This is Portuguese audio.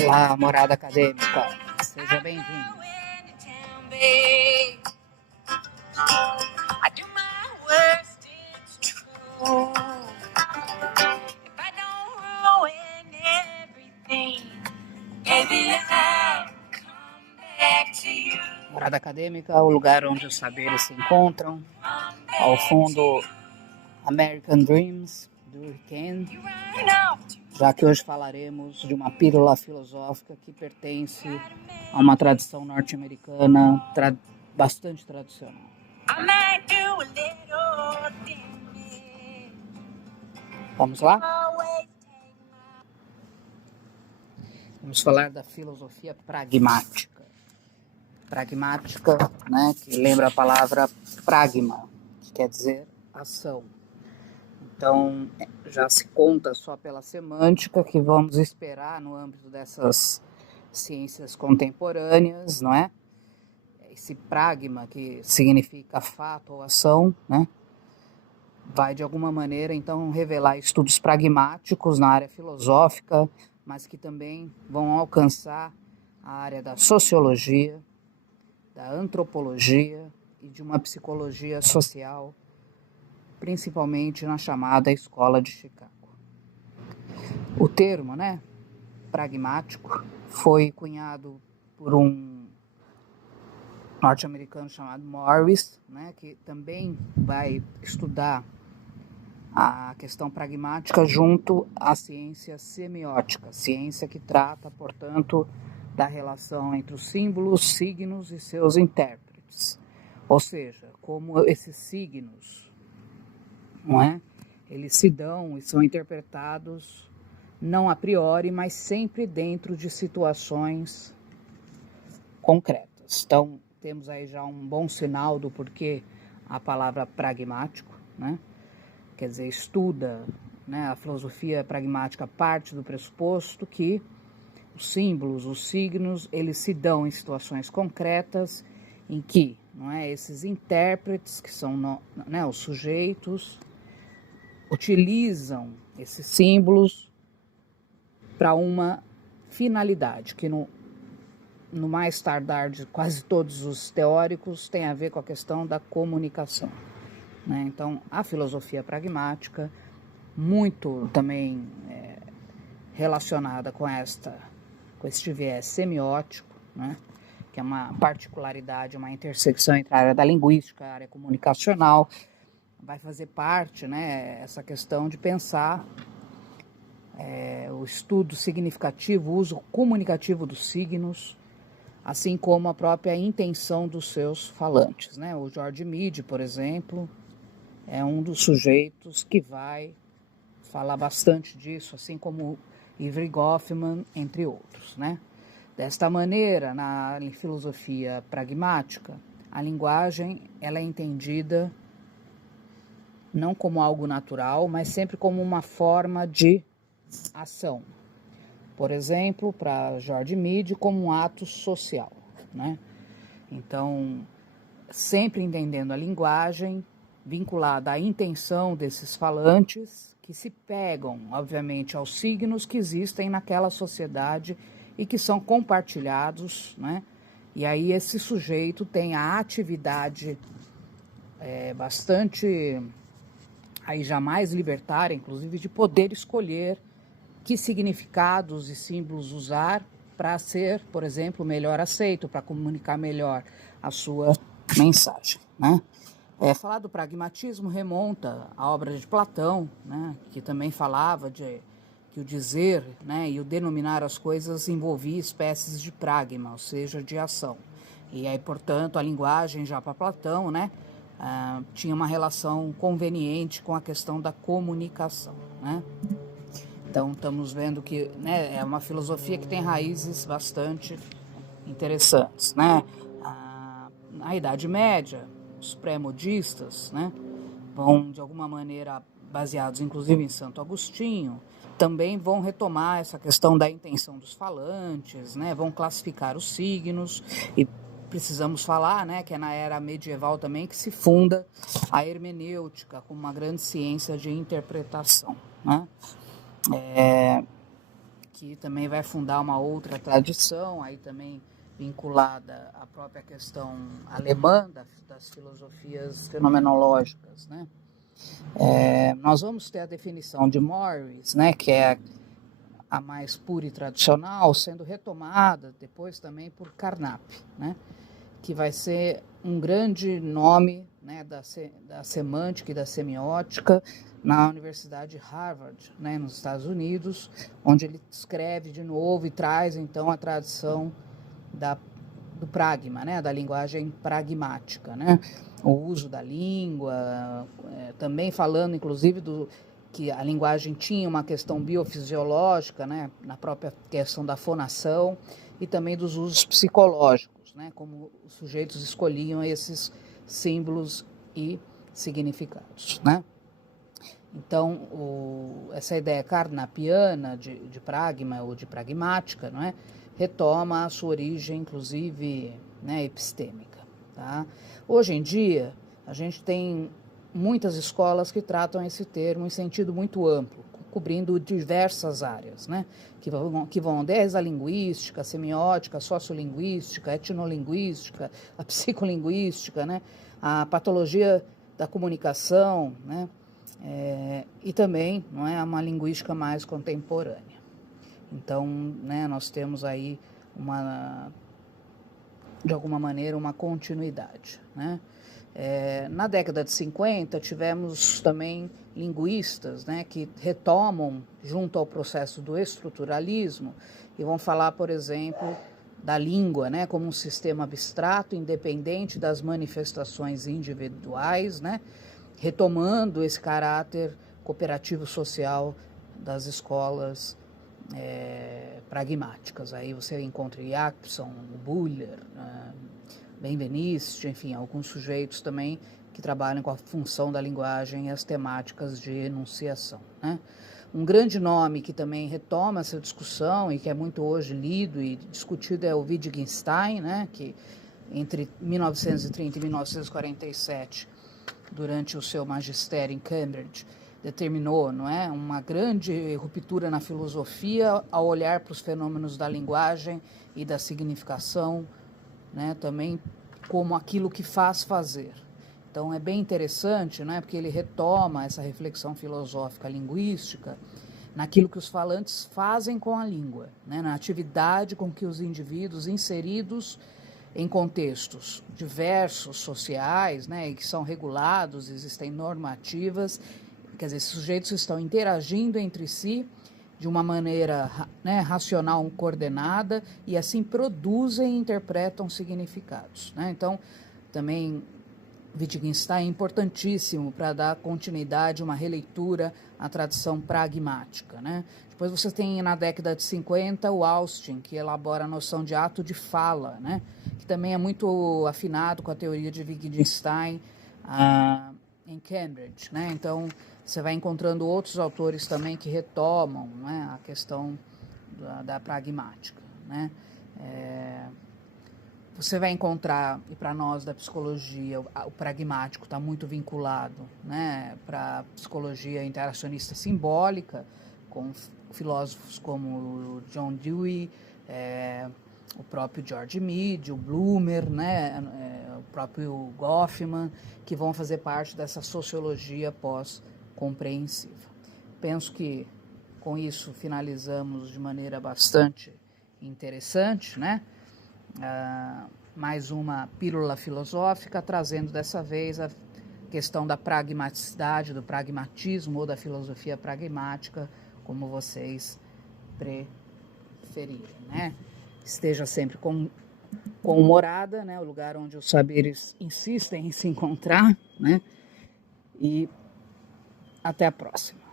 Olá, morada acadêmica, seja bem-vindo. Morada acadêmica, o lugar onde os saberes se encontram. Ao fundo, American Dreams, do Hurricane, já que hoje falaremos de uma pílula filosófica que pertence a uma tradição norte-americana bastante tradicional. Vamos lá? Vamos falar da filosofia pragmática. Pragmática, né, que lembra a palavra pragma, que quer dizer ação. Então, já se conta só pela semântica que vamos esperar no âmbito dessas ciências contemporâneas, não é? Esse pragma, que significa fato ou ação, né? Vai de alguma maneira, então, revelar estudos pragmáticos na área filosófica, mas que também vão alcançar a área da sociologia, da antropologia e de uma psicologia social, principalmente na chamada Escola de Chicago. O termo, né, pragmático, foi cunhado por um norte-americano chamado Morris, né, que também vai estudar a questão pragmática junto à ciência semiótica, ciência que trata, portanto, da relação entre os símbolos, signos e seus intérpretes. Ou seja, como esses signos, não é? Eles se dão e são interpretados não a priori, mas sempre dentro de situações concretas. Então, temos aí já um bom sinal do porquê a palavra pragmático, né? Quer dizer, estuda, né, a filosofia pragmática parte do pressuposto que os símbolos, os signos, eles se dão em situações concretas em que, não é, esses intérpretes, que são, né, os sujeitos, utilizam esses símbolos para uma finalidade, que no mais tardar de quase todos os teóricos tem a ver com a questão da comunicação, né? Então, a filosofia pragmática, muito também relacionada com este viés semiótico, né? Que é uma particularidade, uma intersecção entre a área da linguística e a área comunicacional, vai fazer parte, né, essa questão de pensar o estudo significativo, o uso comunicativo dos signos, assim como a própria intenção dos seus falantes, né? O George Meade, por exemplo, é um dos sujeitos que vai falar bastante disso, assim como Ivry Goffman, entre outros, né? Desta maneira, na filosofia pragmática, a linguagem ela é entendida não como algo natural, mas sempre como uma forma de ação. Por exemplo, para George Meade, como um ato social, né? Então, sempre entendendo a linguagem vinculada à intenção desses falantes, que se pegam, obviamente, aos signos que existem naquela sociedade e que são compartilhados, né? E aí esse sujeito tem a atividade bastante, aí jamais libertária, inclusive, de poder escolher que significados e símbolos usar para ser, por exemplo, melhor aceito, para comunicar melhor a sua mensagem, né? Falar do pragmatismo remonta à obra de Platão, né, que também falava que o dizer, né, e o denominar as coisas envolvia espécies de pragma, ou seja, de ação. E aí, portanto, a linguagem já para Platão, né, tinha uma relação conveniente com a questão da comunicação, né? Então, estamos vendo que, né, é uma filosofia que tem raízes bastante interessantes, né? Na Idade Média, os pré-modistas, né, vão, de alguma maneira, baseados inclusive em Santo Agostinho, também vão retomar essa questão da intenção dos falantes, né, vão classificar os signos, e precisamos falar, né, que é na era medieval também que se funda a hermenêutica como uma grande ciência de interpretação, né? que também vai fundar uma outra tradição, aí também vinculada à própria questão alemã das filosofias fenomenológicas, né? Nós vamos ter a definição de Morris, né, que é a mais pura e tradicional, sendo retomada depois também por Carnap, né, que vai ser um grande nome, né, da semântica e da semiótica na Universidade de Harvard, né, nos Estados Unidos, onde ele escreve de novo e traz então a tradição do pragma, né, da linguagem pragmática, né, o uso da língua, também falando inclusive que a linguagem tinha uma questão biofisiológica, né, na própria questão da fonação e também dos usos psicológicos, né, como os sujeitos escolhiam esses símbolos e significados, né. Então, essa ideia carnapiana de pragma ou de pragmática, não é, retoma a sua origem, inclusive, né, epistêmica. Tá? Hoje em dia, a gente tem muitas escolas que tratam esse termo em sentido muito amplo, cobrindo diversas áreas, né, que vão desde a linguística, a semiótica, a sociolinguística, a etnolinguística, a psicolinguística, né, a patologia da comunicação, né, e também, não é, uma linguística mais contemporânea. Então, né, nós temos aí de alguma maneira, uma continuidade, né? Na década de 50, tivemos também linguistas, né, que retomam, junto ao processo do estruturalismo, e vão falar, por exemplo, da língua, né, como um sistema abstrato, independente das manifestações individuais, né, retomando esse caráter cooperativo social das escolas pragmáticas. Aí você encontra Jakobson, Buller, Benveniste, enfim, alguns sujeitos também que trabalham com a função da linguagem e as temáticas de enunciação, né? Um grande nome que também retoma essa discussão e que é muito hoje lido e discutido é o Wittgenstein, né, que entre 1930 e 1947, durante o seu magistério em Cambridge, determinou, não é, uma grande ruptura na filosofia ao olhar para os fenômenos da linguagem e da significação, né, também como aquilo que faz fazer. Então é bem interessante, né, porque ele retoma essa reflexão filosófica linguística naquilo que os falantes fazem com a língua, né, na atividade com que os indivíduos inseridos em contextos diversos sociais, né, e que são regulados, existem normativas, quer dizer, esses sujeitos estão interagindo entre si de uma maneira, né, racional, coordenada, e assim produzem e interpretam significados, né? Então, também Wittgenstein é importantíssimo para dar continuidade, uma releitura à tradição pragmática, né? Depois você tem, na década de 50, o Austin, que elabora a noção de ato de fala, né, que também é muito afinado com a teoria de Wittgenstein em Cambridge, né? Então, você vai encontrando outros autores também que retomam, né, a questão da pragmática, né? Você vai encontrar, e para nós da psicologia, o pragmático está muito vinculado, né, para a psicologia interacionista simbólica, com filósofos como John Dewey, o próprio George Mead, o Blumer, né, o próprio Goffman, que vão fazer parte dessa sociologia pós-compreensiva. Penso que com isso finalizamos de maneira bastante interessante, né? Mais uma pílula filosófica, trazendo dessa vez a questão da pragmaticidade, do pragmatismo ou da filosofia pragmática, como vocês preferirem, né? Esteja sempre com humorada, né? O lugar onde os saberes insistem em se encontrar, né? E até a próxima.